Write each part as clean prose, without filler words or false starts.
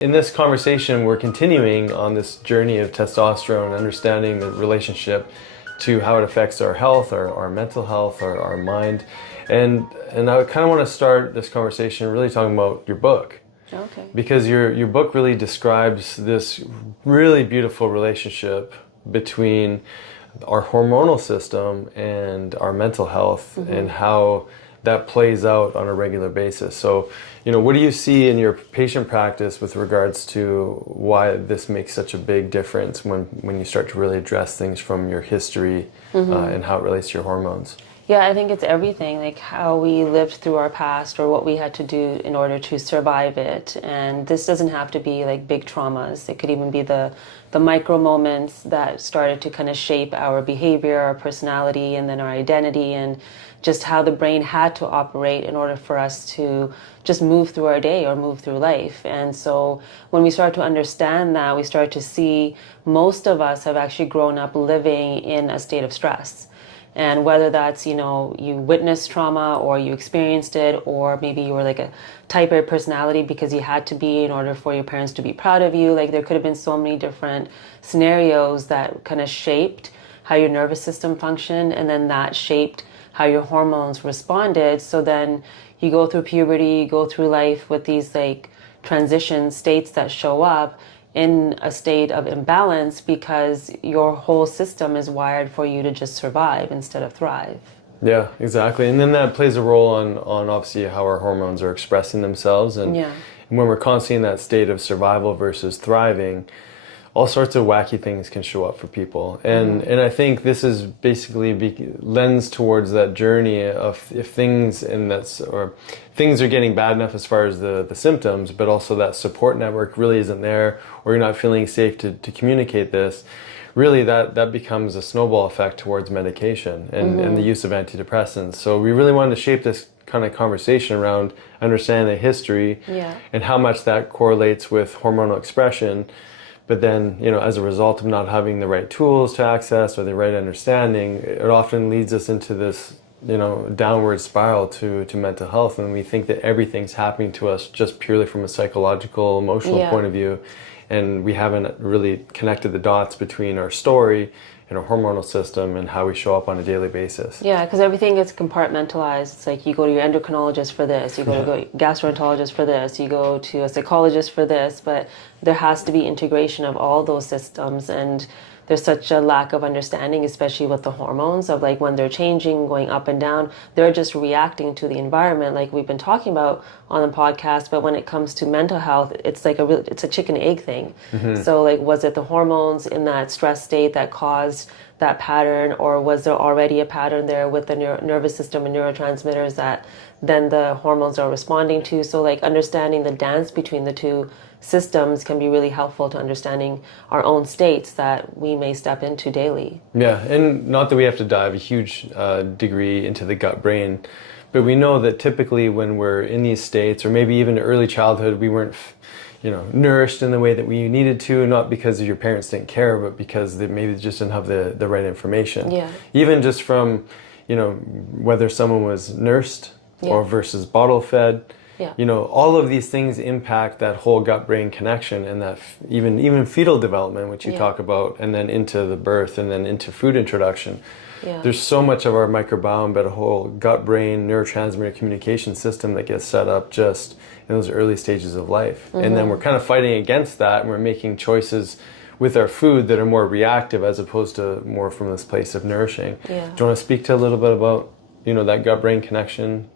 In this conversation, we're continuing on this journey of testosterone, understanding the relationship to how it affects our health, our mental health, our mind. And I kind of want to start this conversation really talking about your book. Okay. Because your book really describes this really beautiful relationship between our hormonal system and our mental health, and how that plays out on a regular basis. So, what do you see in your patient practice with regards to why this makes such a big difference when you start to really address things from your history and how it relates to your hormones? Yeah, I think it's everything, like how we lived through our past or what we had to do in order to survive it. And this doesn't have to be like big traumas. It could even be the micro moments that started to kind of shape our behavior, our personality, and then our identity, and just how the brain had to operate in order for us to just move through our day or move through life. And so when we start to understand that, we start to see most of us have actually grown up living in a state of stress. And whether that's, you witnessed trauma or you experienced it, or maybe you were like a type A personality because you had to be in order for your parents to be proud of you. Like there could have been so many different scenarios that kind of shaped how your nervous system functioned, and then that shaped how your hormones responded. So then you go through puberty, you go through life with these like transition states that show up in a state of imbalance because your whole system is wired for you to just survive instead of thrive. Yeah, exactly. And then that plays a role on obviously how our hormones are expressing themselves. And when we're constantly in that state of survival versus thriving, all sorts of wacky things can show up for people. And I think this is basically lends towards that journey of if things things are getting bad enough as far as the symptoms, but also that support network really isn't there, or you're not feeling safe to communicate this, really that becomes a snowball effect towards medication and the use of antidepressants. So we really wanted to shape this kind of conversation around understanding the history and how much that correlates with hormonal expression. But then, as a result of not having the right tools to access or the right understanding, it often leads us into this, downward spiral to mental health. And we think that everything's happening to us just purely from a psychological, emotional point of view. And we haven't really connected the dots between our story and our hormonal system and how we show up on a daily basis. Yeah, because everything gets compartmentalized. It's like you go to your endocrinologist for this, you go to a gastroenterologist for this, you go to a psychologist for this, but there has to be integration of all those systems. And there's such a lack of understanding, especially with the hormones, of like when they're changing, going up and down, they're just reacting to the environment like we've been talking about on the podcast. But when it comes to mental health, it's like it's a chicken egg thing. So like, was it the hormones in that stress state that caused that pattern, or was there already a pattern there with the nervous system and neurotransmitters that then the hormones are responding to? So like understanding the dance between the two systems can be really helpful to understanding our own states that we may step into daily. Yeah, and not that we have to dive a huge degree into the gut brain, but we know that typically when we're in these states, or maybe even early childhood, we weren't nourished in the way that we needed to, not because your parents didn't care, but because they maybe just didn't have the right information. Yeah. Even just from, whether someone was nursed or versus bottle fed. Yeah. All of these things impact that whole gut-brain connection, and that even fetal development, which you talk about, and then into the birth, and then into food introduction. Yeah. There's so much of our microbiome, but a whole gut-brain neurotransmitter communication system that gets set up just in those early stages of life. And then we're kind of fighting against that, and we're making choices with our food that are more reactive as opposed to more from this place of nourishing. Yeah. Do you want to speak to a little bit about, that gut-brain connection?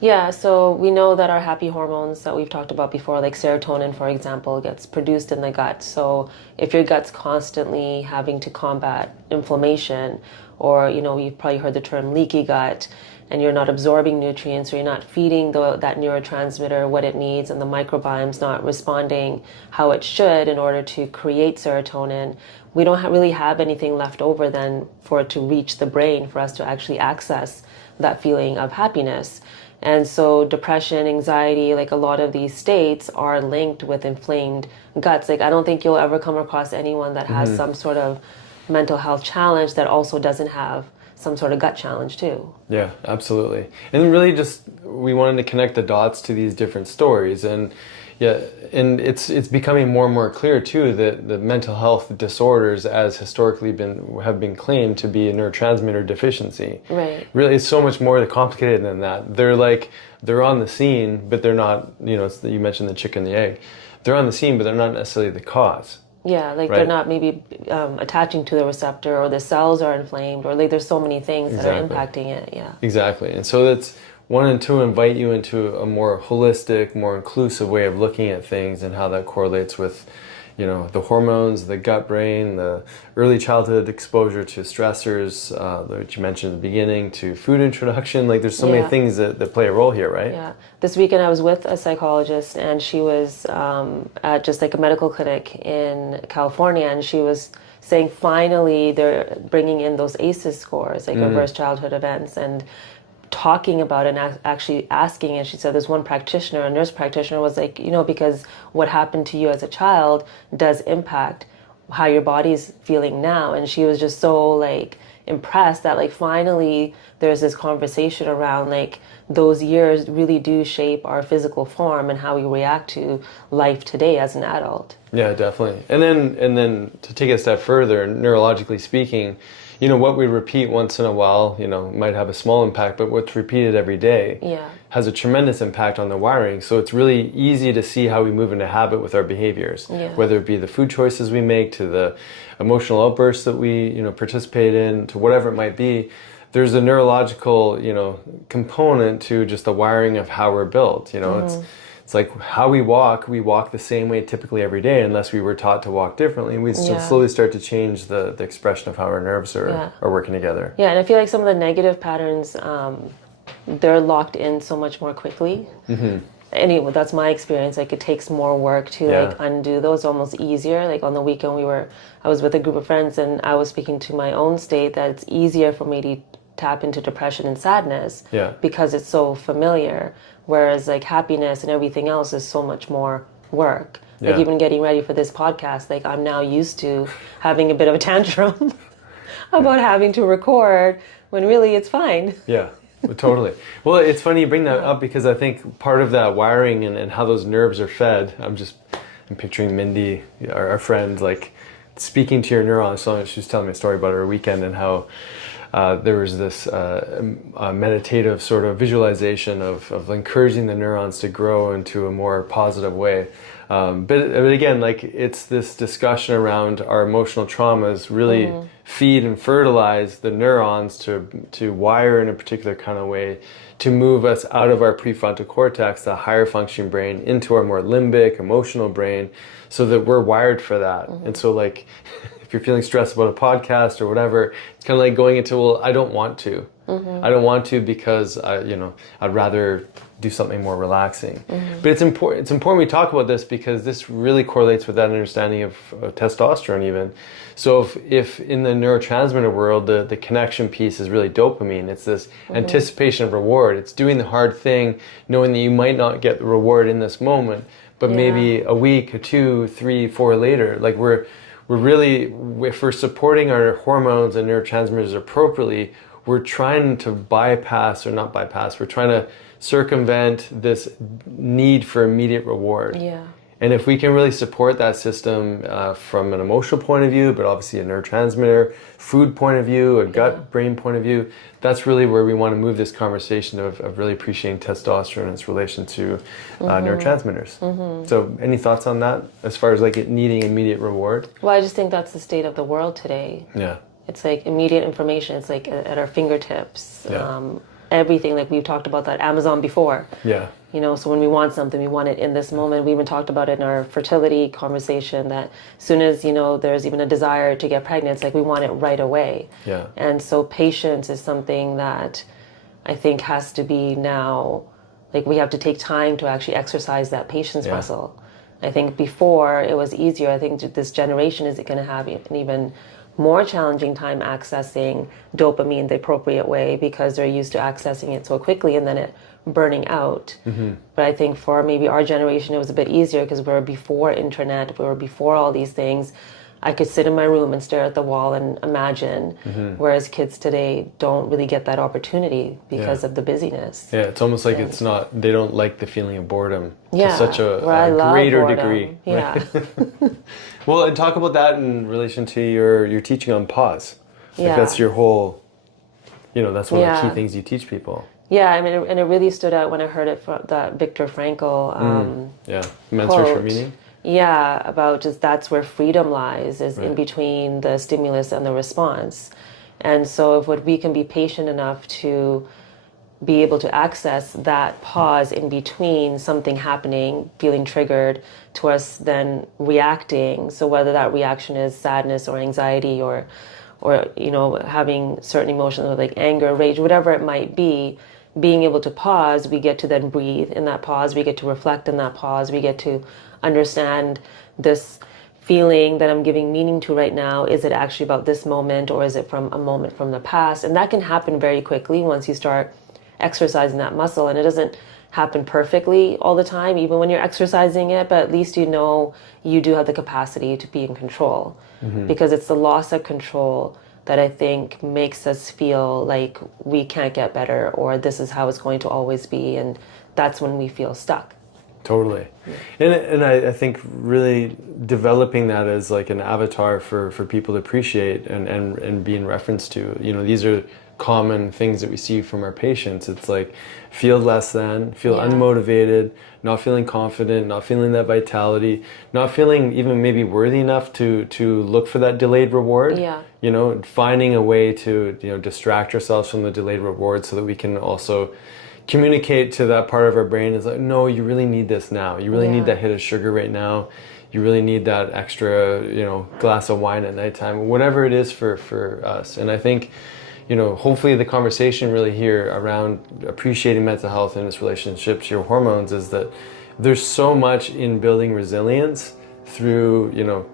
Yeah, so we know that our happy hormones that we've talked about before, like serotonin, for example, gets produced in the gut. So if your gut's constantly having to combat inflammation, or, you've probably heard the term leaky gut, and you're not absorbing nutrients, or you're not feeding that neurotransmitter what it needs, and the microbiome's not responding how it should in order to create serotonin, we don't really have anything left over then for it to reach the brain for us to actually access that feeling of happiness. And so depression, anxiety, like a lot of these states are linked with inflamed guts. Like I don't think you'll ever come across anyone that has some sort of mental health challenge that also doesn't have some sort of gut challenge too. Yeah, absolutely. And really just we wanted to connect the dots to these different stories. And Yeah, and it's becoming more and more clear too that the mental health disorders, as historically have been claimed to be a neurotransmitter deficiency, right, really it's so much more complicated than that. They're on the scene, but they're not. You know, you mentioned the chicken and the egg. They're on the scene, but they're not necessarily the cause. Yeah, like right? They're not maybe attaching to the receptor, or the cells are inflamed, or like there's so many things that are impacting it. Yeah, exactly. And so that's one and two, invite you into a more holistic, more inclusive way of looking at things and how that correlates with, you know, the hormones, the gut brain, the early childhood exposure to stressors, that you mentioned at the beginning, to food introduction. Like there's so many things that play a role here, right? Yeah. This weekend I was with a psychologist, and she was at just like a medical clinic in California, and she was saying finally they're bringing in those ACEs scores, like reverse childhood events, and talking about it and actually asking. And she said there's one practitioner, a nurse practitioner, was like, you know, because what happened to you as a child does impact how your body's feeling now. And she was just so like impressed that like finally there's this conversation around like those years really do shape our physical form and how we react to life today as an adult. Yeah, definitely. And then to take it a step further, neurologically speaking, you know, what we repeat once in a while, you know, might have a small impact, but what's repeated every day has a tremendous impact on the wiring. So it's really easy to see how we move into habit with our behaviors, whether it be the food choices we make, to the emotional outbursts that we, you know, participate in, to whatever it might be. There's a neurological, you know, component to just the wiring of how we're built. You know, it's like how we walk the same way typically every day, unless we were taught to walk differently. We slowly start to change the expression of how our nerves are working together. Yeah, and I feel like some of the negative patterns, they're locked in so much more quickly. Anyway, that's my experience. Like it takes more work to like undo those, almost easier. Like on the weekend I was with a group of friends, and I was speaking to my own state that it's easier for me to tap into depression and sadness because it's so familiar. Whereas like happiness and everything else is so much more work. Like even getting ready for this podcast, like I'm now used to having a bit of a tantrum about having to record when really it's fine. Yeah, totally. Well, it's funny you bring that up, because I think part of that wiring and how those nerves are fed, I'm picturing Mindy, our friend, like speaking to your neurons. So she was telling me a story about her weekend and how there was this meditative sort of visualization of encouraging the neurons to grow into a more positive way. But again, like it's this discussion around our emotional traumas really feed and fertilize the neurons to wire in a particular kind of way to move us out of our prefrontal cortex, the higher functioning brain, into our more limbic, emotional brain, so that we're wired for that. And so like, if you're feeling stressed about a podcast or whatever, it's kind of like going into, well, I don't want to. I don't want to because I'd rather do something more relaxing. But it's important we talk about this, because this really correlates with that understanding of testosterone even. So if in the neurotransmitter world, the connection piece is really dopamine. It's this anticipation of reward. It's doing the hard thing, knowing that you might not get the reward in this moment, but maybe a week, 2, 3, 4 later, like we're really, if we're supporting our hormones and neurotransmitters appropriately, we're trying to we're trying to circumvent this need for immediate reward. And if we can really support that system from an emotional point of view, but obviously a neurotransmitter, food point of view, a gut brain point of view, that's really where we want to move this conversation of really appreciating testosterone and its relation to neurotransmitters. So any thoughts on that as far as like it needing immediate reward? Well, I just think that's the state of the world today. It's like immediate information. It's like at our fingertips. Everything, like we've talked about that Amazon before. You know, so when we want something, we want it in this moment. We even talked about it in our fertility conversation, that as soon as, you know, there's even a desire to get pregnant, it's like we want it right away. And so patience is something that I think has to be now, like we have to take time to actually exercise that patience muscle. I think before it was easier. I think this generation is going to have an even more challenging time accessing dopamine the appropriate way, because they're used to accessing it so quickly and then it burning out. But I think for maybe our generation it was a bit easier because we were before internet, we were before all these things. I could sit in my room and stare at the wall and imagine, whereas kids today don't really get that opportunity because of the busyness. Yeah, it's almost like it's not, they don't like the feeling of boredom Yeah, to such a greater degree. Yeah. Well, and talk about that in relation to your teaching on pause. Like that's your whole, that's one of the key things you teach people. Yeah, I mean, and it really stood out when I heard it from that Viktor Frankl Men's Search for quote. Meaning. Yeah, about just that's where freedom lies, is in between the stimulus and the response. And so if we can be patient enough to be able to access that pause in between something happening, feeling triggered, to us then reacting. So whether that reaction is sadness or anxiety or having certain emotions like anger, rage, whatever it might be, being able to pause, we get to then breathe in that pause, we get to reflect in that pause, we get to understand this feeling that I'm giving meaning to right now. Is it actually about this moment, or is it from a moment from the past? And that can happen very quickly once you start exercising that muscle. And it doesn't happen perfectly all the time, even when you're exercising it, but at least you know you do have the capacity to be in control. Because it's the loss of control that I think makes us feel like we can't get better, or this is how it's going to always be, and that's when we feel stuck. Totally. Yeah. And I think really developing that as like an avatar for people to appreciate and be in reference to. These are common things that we see from our patients. It's like feel less than, feel unmotivated, not feeling confident, not feeling that vitality, not feeling even maybe worthy enough to look for that delayed reward. Yeah. Finding a way to distract ourselves from the delayed reward so that we can also communicate to that part of our brain is like, no, you really need this now. You really need that hit of sugar right now. You really need that extra, glass of wine at nighttime, whatever it is for us. And I think, hopefully the conversation really here around appreciating mental health and its relationship to your hormones is that there's so much in building resilience through,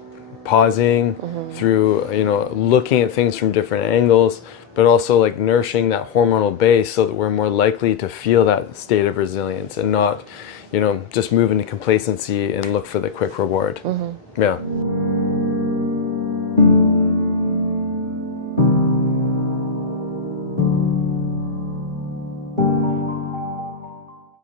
pausing, through, looking at things from different angles, but also like nourishing that hormonal base so that we're more likely to feel that state of resilience and not, just move into complacency and look for the quick reward. Yeah.